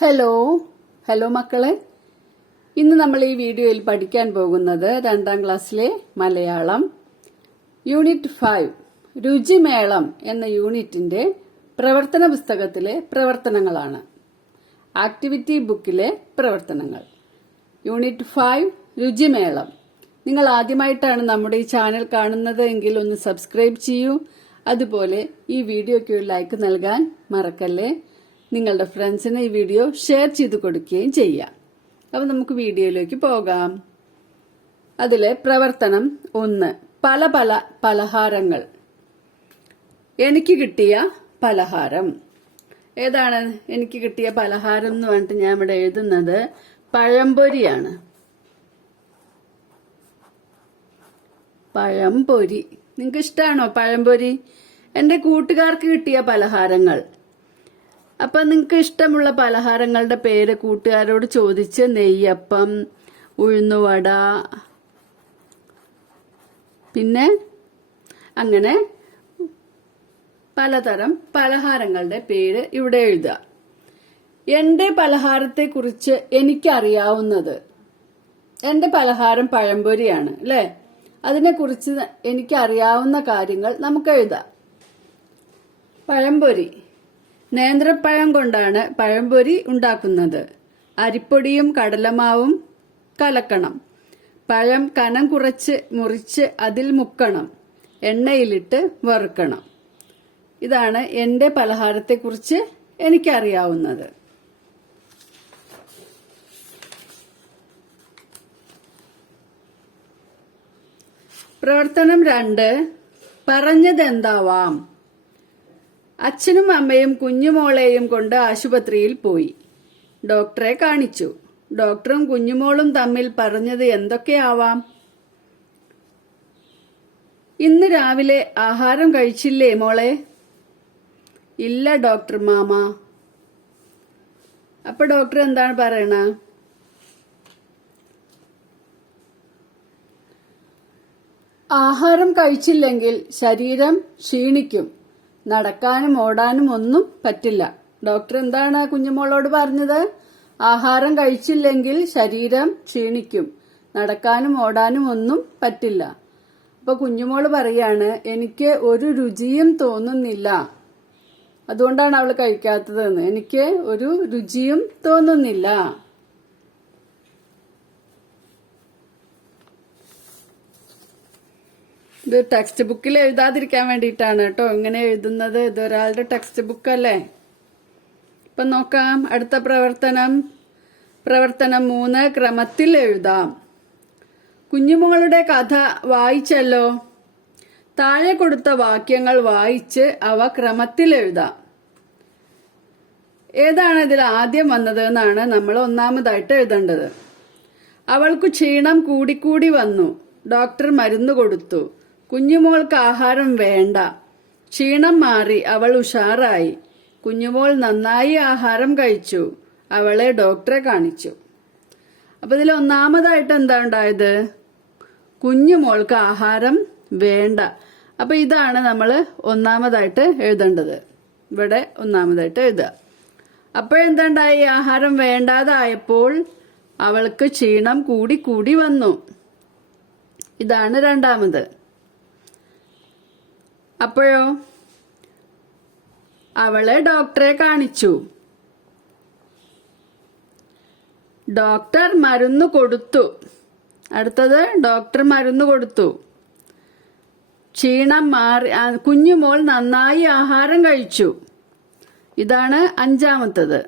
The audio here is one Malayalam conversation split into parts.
ഹലോ മക്കളെ, ഇന്ന് നമ്മൾ ഈ വീഡിയോയിൽ പഠിക്കാൻ പോകുന്നത് 2ാം ക്ലാസ്സിലെ മലയാളം യൂണിറ്റ് 5 രുചിമേളം എന്ന യൂണിറ്റിന്റെ പ്രവർത്തന പുസ്തകത്തിലെ പ്രവർത്തനങ്ങളാണ്. ആക്ടിവിറ്റി ബുക്കിലെ പ്രവർത്തനങ്ങൾ. യൂണിറ്റ് 5 രുചിമേളം. നിങ്ങൾ ആദ്യമായിട്ടാണ് നമ്മുടെ ഈ ചാനൽ കാണുന്നത് എങ്കിൽ ഒന്ന് സബ്സ്ക്രൈബ് ചെയ്യൂ. അതുപോലെ ഈ വീഡിയോയ്ക്ക് ഒരു ലൈക്ക് നൽകാൻ മറക്കല്ലേ. നിങ്ങളുടെ ഫ്രണ്ട്സിന് ഈ വീഡിയോ ഷെയർ ചെയ്ത് കൊടുക്കുകയും ചെയ്യാം. അപ്പോൾ നമുക്ക് വീഡിയോയിലേക്ക് പോകാം. അതിലെ പ്രവർത്തനം 1. പല പല പലഹാരങ്ങൾ. എനിക്ക് കിട്ടിയ പലഹാരം. ഏതാണ് എനിക്ക് കിട്ടിയ പലഹാരം എന്ന് പറഞ്ഞിട്ട് ഞാൻ ഇവിടെ എഴുതുന്നത് പഴംപൊരിയാണ്. പഴംപൊരി. നിങ്ങൾക്ക് ഇഷ്ടമാണോ പഴംപൊരി? എന്റെ കൂട്ടുകാർക്ക് കിട്ടിയ പലഹാരങ്ങൾ. അപ്പൊ നിങ്ങൾക്ക് ഇഷ്ടമുള്ള പലഹാരങ്ങളുടെ പേര് കൂട്ടുകാരോട് ചോദിച്ച് നെയ്യപ്പം, ഉഴുന്നുവട, പിന്നെ അങ്ങനെ പലതരം പലഹാരങ്ങളുടെ പേര് ഇവിടെ എഴുതുക. എന്റെ പലഹാരത്തെ കുറിച്ച് എനിക്കറിയാവുന്നത്. എന്റെ പലഹാരം പഴംപൊരിയാണ് അല്ലെ. അതിനെക്കുറിച്ച് എനിക്കറിയാവുന്ന കാര്യങ്ങൾ നമുക്ക് എഴുതാം. പഴംപൊരി. നേന്ത്രപ്പഴം കൊണ്ടാണ് പഴംപൊരി ഉണ്ടാക്കുന്നത്. അരിപ്പൊടിയും കടലമാവും കലക്കണം. പഴം കനം കുറച്ച് മുറിച്ച് അതിൽ മുക്കണം. എണ്ണയിലിട്ട് വറുക്കണം. ഇതാണ് എന്റെ പലഹാരത്തെക്കുറിച്ച് എനിക്കറിയാവുന്നത്. പ്രവർത്തനം 2. പറഞ്ഞതെന്താവാം. അച്ഛനും അമ്മയും കുഞ്ഞുമോളെയും കൊണ്ട് ആശുപത്രിയിൽ പോയി. ഡോക്ടറെ കാണിച്ചു. ഡോക്ടറും കുഞ്ഞുമോളും തമ്മിൽ പറഞ്ഞത് എന്തൊക്കെയാവാം? ഇന്ന് രാവിലെ ആഹാരം കഴിച്ചില്ലേ മോളെ? ഇല്ല ഡോക്ടർ മാമ. അപ്പൊ ഡോക്ടർ എന്താണ് പറയണ? ആഹാരം കഴിച്ചില്ലെങ്കിൽ ശരീരം ക്ഷീണിക്കും. നടക്കാനും ഓടാനും ഒന്നും പറ്റില്ല. ഡോക്ടർ എന്താണ് കുഞ്ഞുമോളോട് പറഞ്ഞത്? ആഹാരം കഴിച്ചില്ലെങ്കിൽ ശരീരം ക്ഷീണിക്കും. നടക്കാനും ഓടാനും ഒന്നും പറ്റില്ല. അപ്പൊ കുഞ്ഞുമോള് പറയാണ്, എനിക്ക് ഒരു രുചിയും തോന്നുന്നില്ല. അതുകൊണ്ടാണ് അവള് കഴിക്കാത്തതെന്ന്. എനിക്ക് ഒരു രുചിയും തോന്നുന്നില്ല. ഇത് ടെക്സ്റ്റ് ബുക്കിൽ എഴുതാതിരിക്കാൻ വേണ്ടിയിട്ടാണ് കേട്ടോ ഇങ്ങനെ എഴുതുന്നത്. ഇതൊരാളുടെ ടെക്സ്റ്റ് ബുക്ക് അല്ലേ. ഇപ്പൊ നോക്കാം അടുത്ത പ്രവർത്തനം. പ്രവർത്തനം 3. ക്രമത്തിൽ എഴുതാം. കുഞ്ഞുമോളുടെ കഥ വായിച്ചല്ലോ. താഴെ കൊടുത്ത വാക്യങ്ങൾ വായിച്ച് അവ ക്രമത്തിൽ എഴുതാം. ഏതാണ് ഇതിൽ ആദ്യം വന്നത് എന്നാണ് നമ്മൾ ഒന്നാമതായിട്ട് എഴുതേണ്ടത്. അവൾക്ക് ക്ഷീണം കൂടിക്കൂടി വന്നു. ഡോക്ടർ മരുന്ന് കൊടുത്തു. കുഞ്ഞുമോൾക്ക് ആഹാരം വേണ്ട. ക്ഷീണം മാറി. അവൾ ഉഷാറായി. കുഞ്ഞുമോൾ നന്നായി ആഹാരം കഴിച്ചു. അവളെ ഡോക്ടറെ കാണിച്ചു. അപ്പൊ ഇതിൽ ഒന്നാമതായിട്ട് എന്താ ഉണ്ടായത്? കുഞ്ഞുമോൾക്ക് ആഹാരം വേണ്ട. അപ്പൊ ഇതാണ് നമ്മൾ ഒന്നാമതായിട്ട് എഴുതേണ്ടത്. ഇവിടെ ഒന്നാമതായിട്ട് എഴുതുക. അപ്പോഴെന്തുണ്ടായി? ആഹാരം വേണ്ടാതായപ്പോൾ അവൾക്ക് ക്ഷീണം കൂടി വന്നു. ഇതാണ് രണ്ടാമത്. അപ്പോഴോ അവളെ ഡോക്ടറെ കാണിച്ചു. ഡോക്ടർ മരുന്ന് കൊടുത്തു. അടുത്തത് ഡോക്ടർ മരുന്ന് കൊടുത്തു. ക്ഷീണം മാറി. കുഞ്ഞുമോൾ നന്നായി ആഹാരം കഴിച്ചു. ഇതാണ് അഞ്ചാമത്തത്.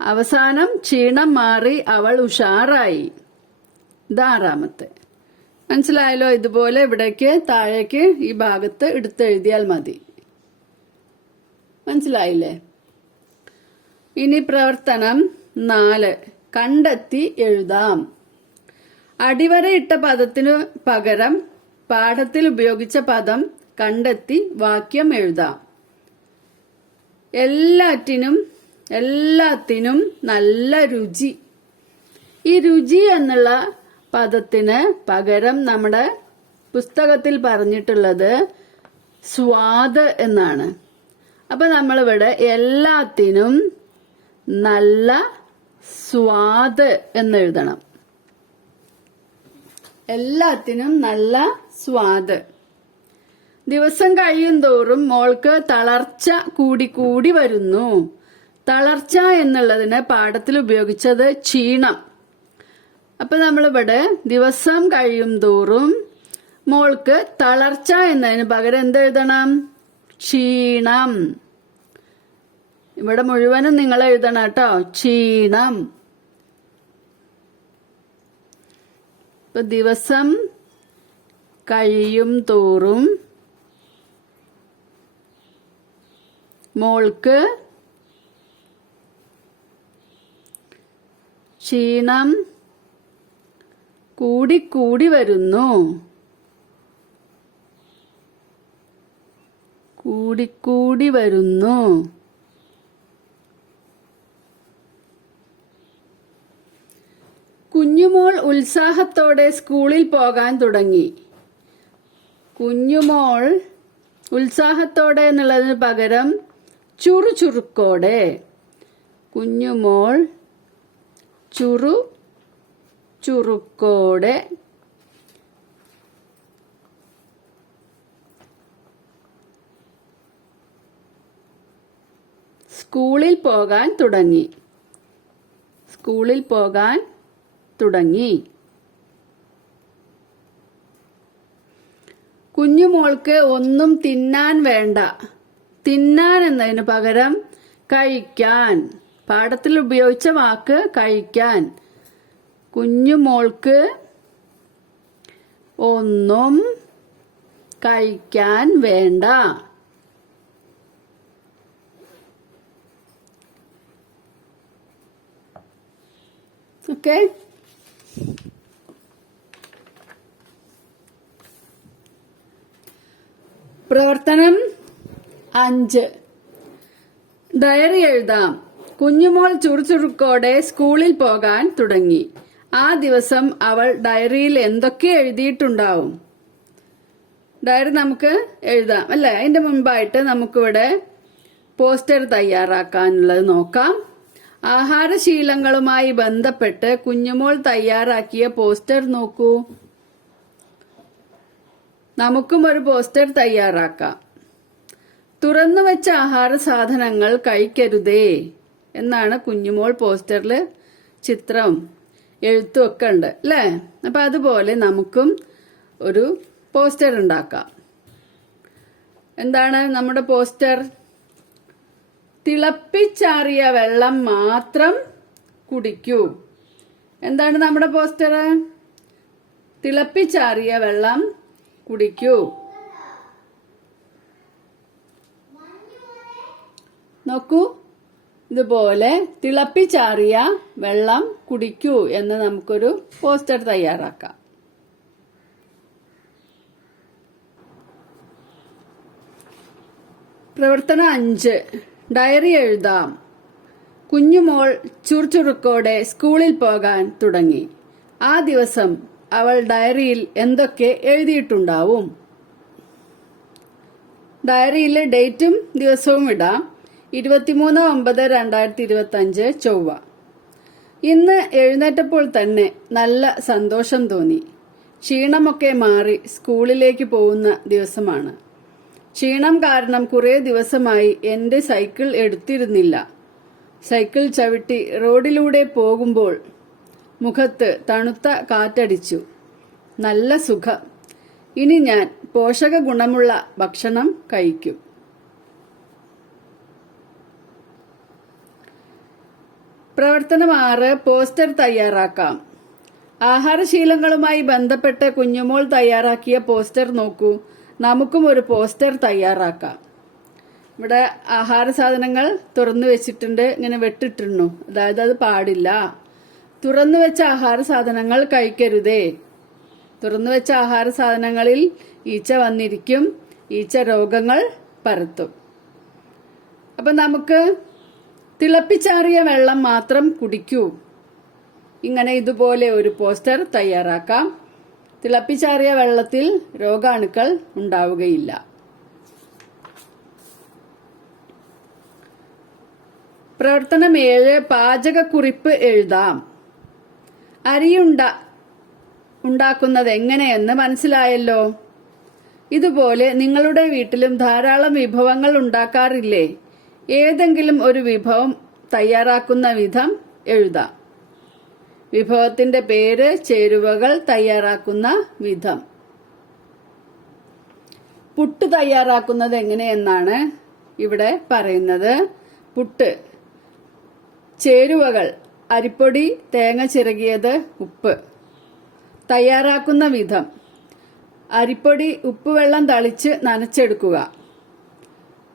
അവസാനം ക്ഷീണം മാറി. അവൾ ഉഷാറായി. ഇത് ആറാമത്തെ. മനസ്സിലായല്ലോ? ഇതുപോലെ ഇവിടേക്ക് താഴേക്ക് ഈ ഭാഗത്ത് എടുത്തെഴുതിയാൽ മതി. മനസ്സിലായില്ലേ? ഇനി പ്രവർത്തനം 4. കണ്ടെത്തി എഴുതാം. അടിവരയിട്ട പദത്തിനു പകരം പാഠത്തിൽ ഉപയോഗിച്ച പദം കണ്ടെത്തി വാക്യം എഴുതാം. എല്ലാത്തിനും നല്ല രുചി. ഈ രുചി എന്നുള്ള പദത്തിന് പകരം നമ്മുടെ പുസ്തകത്തിൽ പറഞ്ഞിട്ടുള്ളത് സ്വാദ് എന്നാണ്. അപ്പൊ നമ്മളിവിടെ എല്ലാത്തിനും നല്ല സ്വാദ് എന്നെഴുതണം. എല്ലാത്തിനും നല്ല സ്വാദ്. ദിവസം കഴിയും തോറും മോൾക്ക് തളർച്ച കൂടി വരുന്നു. തളർച്ച എന്നുള്ളതിന് പാഠത്തിൽ ഉപയോഗിച്ചത് ക്ഷീണം. അപ്പൊ നമ്മളിവിടെ ദിവസം കഴിയും തോറും മോൾക്ക് തളർച്ച എന്നതിന് പകരം എന്തെഴുതണം? ക്ഷീണം. ഇവിടെ മുഴുവനും നിങ്ങൾ എഴുതണം കേട്ടോ, ക്ഷീണം. ഇപ്പൊ ദിവസം കഴിയും തോറും മോൾക്ക് ക്ഷീണം കൂടി വരുന്നു. കൂടി വരുന്നു. കുഞ്ഞുമോൾ ഉത്സാഹത്തോടെ സ്കൂളിൽ പോകാൻ തുടങ്ങി. കുഞ്ഞുമോൾ ഉത്സാഹത്തോടെ എന്നുള്ളതിന് പകരം ചുറുചുറുക്കോടെ. കുഞ്ഞുമോൾ ചുറുചുറുക്കോടെ സ്കൂളിൽ പോകാൻ തുടങ്ങി. സ്കൂളിൽ പോകാൻ തുടങ്ങി. കുഞ്ഞുമോൾക്ക് ഒന്നും തിന്നാൻ വേണ്ട. തിന്നാൻ എന്നതിന് പകരം കഴിക്കാൻ. പാഠത്തിൽ ഉപയോഗിച്ച വാക്ക് കഴിക്കാൻ. കുഞ്ഞുമോൾക്ക് ഒന്നും കഴിക്കാൻ വേണ്ട. ഓക്കെ. പ്രവർത്തനം 5. ഡയറി എഴുതാം. കുഞ്ഞുമോൾ ചുറുചുറുക്കോടെ സ്കൂളിൽ പോകാൻ തുടങ്ങി. ആ ദിവസം അവൾ ഡയറിയിൽ എന്തൊക്കെ എഴുതിയിട്ടുണ്ടാവും? ഡയറി നമുക്ക് എഴുതാം അല്ലെ? അതിന്റെ മുൻപായിട്ട് നമുക്കിവിടെ പോസ്റ്റർ തയ്യാറാക്കാനുള്ളത് നോക്കാം. ആഹാരശീലങ്ങളുമായി ബന്ധപ്പെട്ട് കുഞ്ഞുമോൾ തയ്യാറാക്കിയ പോസ്റ്റർ നോക്കൂ. നമുക്കും ഒരു പോസ്റ്റർ തയ്യാറാക്കാം. തുറന്നുവെച്ച ആഹാര സാധനങ്ങൾ കഴിക്കരുതേ എന്നാണ് കുഞ്ഞുമോൾ പോസ്റ്ററിൽ ചിത്രം എഴുത്തും ഒക്കെ ഉണ്ട് അല്ലേ? അപ്പൊ അതുപോലെ നമുക്കും ഒരു പോസ്റ്റർ ഉണ്ടാക്കാം. എന്താണ് നമ്മുടെ പോസ്റ്റർ? തിളപ്പിച്ചാറിയ വെള്ളം മാത്രം കുടിക്കൂ. എന്താണ് നമ്മുടെ പോസ്റ്റർ? തിളപ്പിച്ചാറിയ വെള്ളം കുടിക്കൂ. നോക്കൂ, ഇതുപോലെ തിളപ്പിച്ചാറിയ വെള്ളം കുടിക്കൂ എന്ന് നമുക്കൊരു പോസ്റ്റർ തയ്യാറാക്കാം. പ്രവർത്തനം 5. ഡയറി എഴുതാം. കുഞ്ഞുമോൾ ചുറുചുറുക്കോടെ സ്കൂളിൽ പോകാൻ തുടങ്ങി. ആ ദിവസം അവൾ ഡയറിയിൽ എന്തൊക്കെ എഴുതിയിട്ടുണ്ടാവും? ഡയറിയിൽ ഡേറ്റും ദിവസവും ഇടാം. 23/9/2025 ചൊവ്വ. ഇന്ന് എഴുന്നേറ്റപ്പോൾ തന്നെ നല്ല സന്തോഷം തോന്നി. ക്ഷീണമൊക്കെ മാറി സ്കൂളിലേക്ക് പോകുന്ന ദിവസമാണ്. ക്ഷീണം കാരണം കുറേ ദിവസമായി എന്റെ സൈക്കിൾ എടുത്തിരുന്നില്ല. സൈക്കിൾ ചവിട്ടി റോഡിലൂടെ പോകുമ്പോൾ മുഖത്ത് തണുത്ത കാറ്റടിച്ചു. നല്ല സുഖം. ഇനി ഞാൻ പോഷക ഗുണമുള്ള ഭക്ഷണം കഴിക്കും. പ്രവർത്തനം 6. പോസ്റ്റർ തയ്യാറാക്കാം. ആഹാരശീലങ്ങളുമായി ബന്ധപ്പെട്ട് കുഞ്ഞുമോൾ തയ്യാറാക്കിയ പോസ്റ്റർ നോക്കൂ. നമുക്കും ഒരു പോസ്റ്റർ തയ്യാറാക്കാം. ഇവിടെ ആഹാര സാധനങ്ങൾ തുറന്നു വെച്ചിട്ടുണ്ട്, ഇങ്ങനെ വെട്ടിട്ടിരുന്നു, അതായത് അത് പാടില്ല. തുറന്നു വെച്ച ആഹാര സാധനങ്ങൾ കഴിക്കരുതേ. തുറന്നു വെച്ച ആഹാര സാധനങ്ങളിൽ ഈച്ച വന്നിരിക്കും, ഈച്ച രോഗങ്ങൾ പരത്തും. അപ്പൊ നമുക്ക് തിളപ്പിച്ചാറിയ വെള്ളം മാത്രം കുടിക്കൂ. ഇങ്ങനെ ഇതുപോലെ ഒരു പോസ്റ്റർ തയ്യാറാക്കാം. തിളപ്പിച്ചാറിയ വെള്ളത്തിൽ രോഗാണുക്കൾ ഉണ്ടാവുകയില്ല. പ്രവർത്തനം 7 പാചകക്കുറിപ്പ് എഴുതാം. ഉണ്ടാക്കുന്നത് എങ്ങനെയെന്ന് മനസ്സിലായല്ലോ. ഇതുപോലെ നിങ്ങളുടെ വീട്ടിലും ധാരാളം വിഭവങ്ങൾ ഉണ്ടാക്കാറില്ലേ? ഏതെങ്കിലും ഒരു വിഭവം തയ്യാറാക്കുന്ന വിധം എഴുതാം. വിഭവത്തിന്റെ പേര്, ചേരുവകൾ, തയ്യാറാക്കുന്ന വിധം. പുട്ട് തയ്യാറാക്കുന്നത് എങ്ങനെയെന്നാണ് ഇവിടെ പറയുന്നത്. പുട്ട് ചേരുവകൾ: അരിപ്പൊടി, തേങ്ങ ചിരകിയത്, ഉപ്പ്. തയ്യാറാക്കുന്ന വിധം: അരിപ്പൊടി ഉപ്പുവെള്ളം തളിച്ച് നനച്ചെടുക്കുക.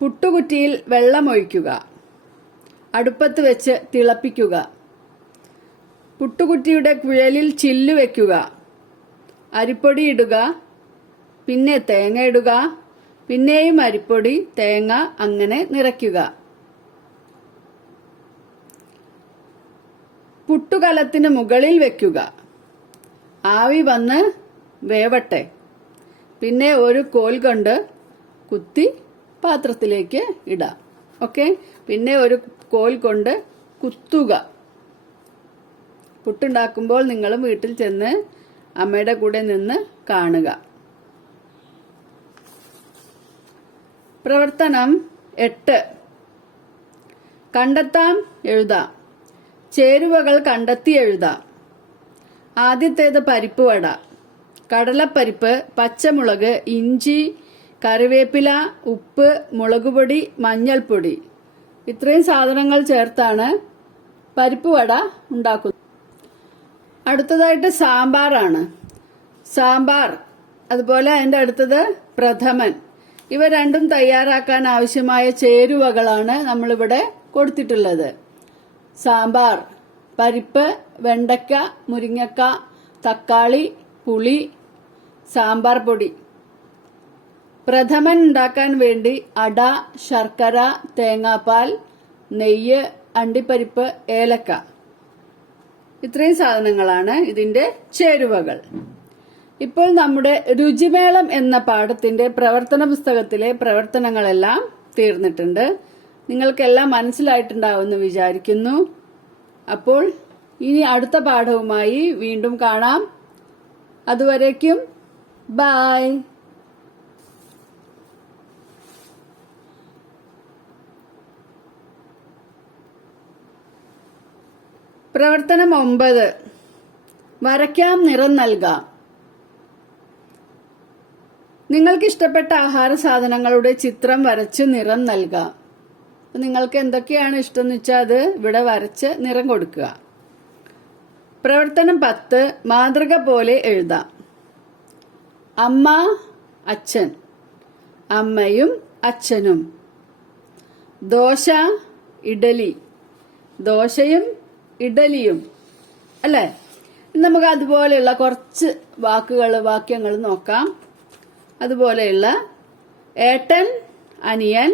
പുട്ടുകുറ്റിയിൽ വെള്ളമൊഴിക്കുക. അടുപ്പത്ത് വെച്ച് തിളപ്പിക്കുക. പുട്ടുകുറ്റിയുടെ കുഴലിൽ ചില്ലു വെക്കുക. അരിപ്പൊടി ഇടുക. പിന്നെ തേങ്ങ ഇടുക. പിന്നെയും അരിപ്പൊടി, തേങ്ങ, അങ്ങനെ നിറയ്ക്കുക. പുട്ടുകലത്തിന് മുകളിൽ വെക്കുക. ആവി വന്ന് വേവട്ടെ. പിന്നെ ഒരു കോൽ കൊണ്ട് കുത്തി പാത്രത്തിലേക്ക് ഇടാം. ഓക്കെ, പിന്നെ ഒരു കോൽ കൊണ്ട് കുത്തുക. പുട്ടുണ്ടാക്കുമ്പോൾ നിങ്ങളും വീട്ടിൽ ചെന്ന് അമ്മയുടെ കൂടെ നിന്ന് കാണുക. പ്രവർത്തനം 8 കണ്ടെത്താം എഴുതാം. ചേരുവകൾ കണ്ടെത്തി എഴുതാം. ആദ്യത്തേത് പരിപ്പ് വട. കടലപ്പരിപ്പ്, പച്ചമുളക്, ഇഞ്ചി, കറിവേപ്പില, ഉപ്പ്, മുളകുപൊടി, മഞ്ഞൾപ്പൊടി, ഇത്രയും സാധനങ്ങൾ ചേർത്താണ് പരിപ്പ് വട ഉണ്ടാക്കുന്നത്. അടുത്തതായിട്ട് സാമ്പാറാണ്. സാമ്പാർ, അതുപോലെ അതിന്റെ അടുത്തത് പ്രഥമൻ. ഇവ രണ്ടും തയ്യാറാക്കാൻ ആവശ്യമായ ചേരുവകളാണ് നമ്മളിവിടെ കൊടുത്തിട്ടുള്ളത്. സാമ്പാർ: പരിപ്പ്, വെണ്ടയ്ക്ക, മുരിങ്ങക്ക, തക്കാളി, പുളി, സാമ്പാർ പൊടി. പ്രഥമൻ ഉണ്ടാക്കാൻ വേണ്ടി അട, ശർക്കര, തേങ്ങാപ്പാൽ, നെയ്യ്, അണ്ടിപ്പരിപ്പ്, ഏലക്ക, ഇത്രയും സാധനങ്ങളാണ് ഇതിന്റെ ചേരുവകൾ. ഇപ്പോൾ നമ്മുടെ രുചിമേളം എന്ന പാഠത്തിന്റെ പ്രവർത്തന പുസ്തകത്തിലെ പ്രവർത്തനങ്ങളെല്ലാം തീർന്നിട്ടുണ്ട്. നിങ്ങൾക്കെല്ലാം മനസ്സിലായിട്ടുണ്ടാവുമെന്ന് വിചാരിക്കുന്നു. അപ്പോൾ ഇനി അടുത്ത പാഠവുമായി വീണ്ടും കാണാം. അതുവരേക്കും ബൈ. പ്രവർത്തനം 9 വരയ്ക്കാം, നിറം നൽകാം. നിങ്ങൾക്ക് ഇഷ്ടപ്പെട്ട ആഹാര സാധനങ്ങളുടെ ചിത്രം വരച്ച് നിറം നൽകാം. നിങ്ങൾക്ക് എന്തൊക്കെയാണ് ഇഷ്ടം എന്ന് വെച്ചാൽ അത് ഇവിടെ വരച്ച് നിറം കൊടുക്കുക. പ്രവർത്തനം 10 മാതൃക പോലെ എഴുതാം. അമ്മ, അച്ഛൻ, അമ്മയും അച്ഛനും. ദോശ, ഇഡലി, ദോശയും ഇഡലിയും, അല്ലേ? നമുക്ക് അതുപോലെയുള്ള കുറച്ച് വാക്യങ്ങൾ നോക്കാം. അതുപോലെയുള്ള ഏട്ടൻ, അനിയൻ,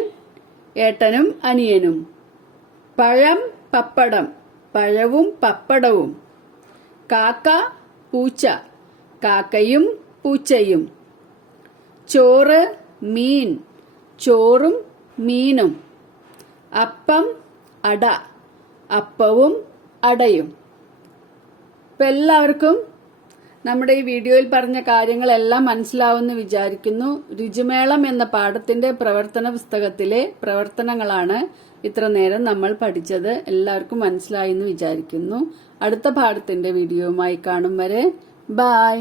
ഏട്ടനും അനിയനും. പഴം, പപ്പടം, പഴവും പപ്പടവും. കാക്ക, പൂച്ച, കാക്കയും പൂച്ചയും. ചോറ്, മീൻ, ചോറും മീനും. അപ്പം, അട, അപ്പവും അടയും. ഇപ്പൊ എല്ലാവർക്കും നമ്മുടെ ഈ വീഡിയോയിൽ പറഞ്ഞ കാര്യങ്ങളെല്ലാം മനസ്സിലാവുമെന്ന് വിചാരിക്കുന്നു. രുചിമേളം എന്ന പാഠത്തിന്റെ പ്രവർത്തന പുസ്തകത്തിലെ പ്രവർത്തനങ്ങളാണ് ഇത്ര നേരം നമ്മൾ പഠിച്ചത്. എല്ലാവർക്കും മനസ്സിലായി എന്ന് വിചാരിക്കുന്നു. അടുത്ത പാഠത്തിന്റെ വീഡിയോയുമായി കാണും വരെ ബൈ.